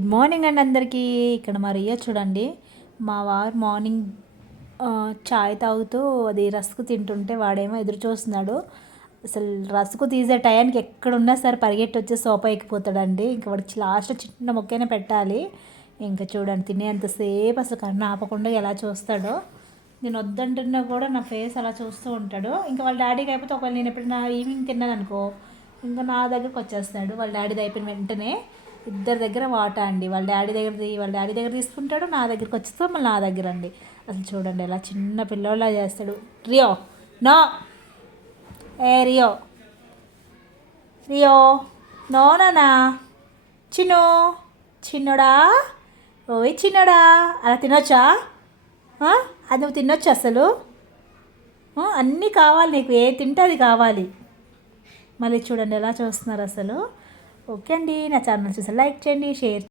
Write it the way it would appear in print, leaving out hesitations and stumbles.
Good morning అండి అందరికీ. ఇక్కడ మా రియా చూడండి, మా వారు మార్నింగ్ చాయ్ తాగుతూ అది రస్క్ తింటుంటే వాడేమో ఎదురు చూస్తున్నాడు. అసలు రస్క్ తీసే టయానికి ఎక్కడున్నా సరే పరిగెట్టి వచ్చి సోఫా ఎక్కిపోతాడండి. ఇంకా వాడికి లాస్ట్ చిన్న మొక్కైనా పెట్టాలి. ఇంకా చూడండి తినేంతసేపు అసలు కన్ను ఆపకుండా ఎలా చూస్తాడో. నేను వద్దంటున్నా కూడా నా ఫేస్ అలా చూస్తూ ఉంటాడు. ఇంకా వాళ్ళ డాడీకి అయిపోతే ఒకవేళ నేను ఎప్పుడైనా ఈవినింగ్ తిన్నాను అనుకో, ఇంకా నా దగ్గరకు వచ్చేస్తాడు. వాళ్ళ డాడీది అయిపోయిన వెంటనే ఇద్దరి దగ్గర వాటా అండి. వాళ్ళ డాడీ దగ్గర తీసుకుంటాడు, నా దగ్గరికి వచ్చేస్తే మళ్ళీ నా దగ్గర అండి. అసలు చూడండి ఎలా చిన్న పిల్లోళ్ళ చేస్తాడు. రియో నో, ఏ రియో రియో నోనా చిన్ను, చిన్నోడా, ఓయ్ చిన్నోడా, అలా తినొచ్చా? అది నువ్వు తినొచ్చు అసలు? అన్నీ కావాలి నీకు, ఏ తింటే అది కావాలి. మళ్ళీ చూడండి ఎలా చూస్తున్నారు అసలు. ఓకే అండి, నా ఛానల్ చూసి లైక్ చేయండి, షేర్